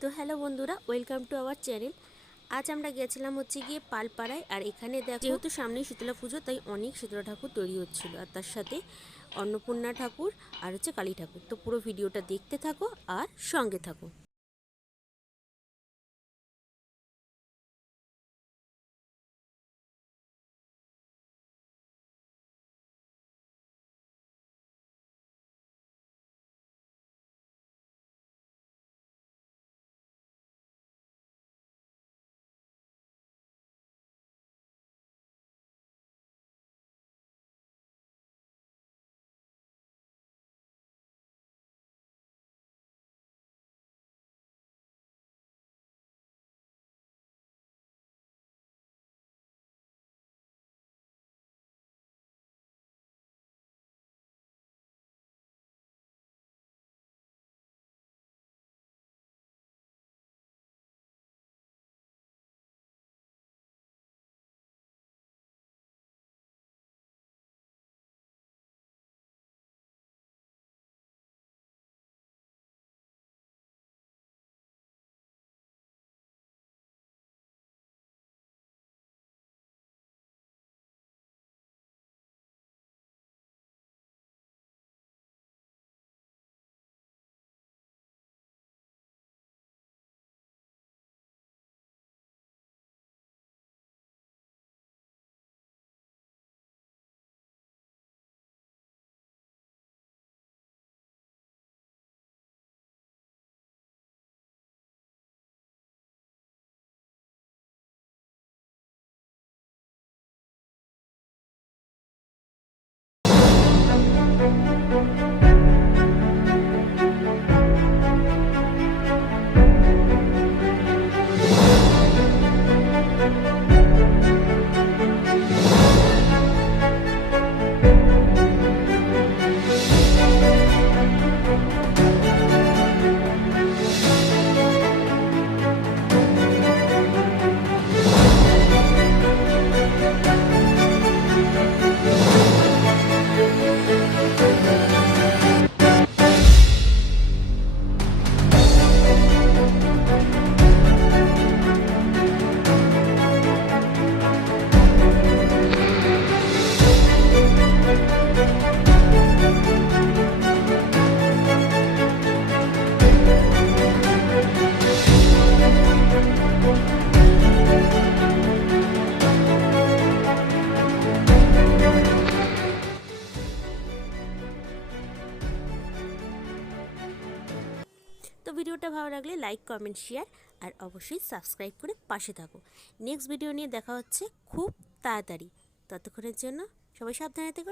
তো হ্যালো বন্ধুরা, welcome to our channel. আজ আমরা গেছিলাম হচ্ছে গিয়ে পালপাড়ায়। আর এখানে দেখো, যেহেতু সামনেই শীতলা পুজো, তাই অনেক শীতলা ঠাকুর তৈরি হচ্ছিল, আর তার সাথে অন্নপূর্ণা ঠাকুর আর হচ্ছে কালী ঠাকুর। তো পুরো ভিডিওটা দেখতে থাকো আর সঙ্গে থাকো। তো ভিডিওটা ভালো লাগলে লাইক, কমেন্ট, শেয়ার আর অবশ্যই সাবস্ক্রাইব করে পাশে থাকো। নেক্সট ভিডিও নিয়ে দেখা হচ্ছে খুব তাড়াতাড়ি। ততক্ষণের জন্য সবাই সাবধানে থেকো।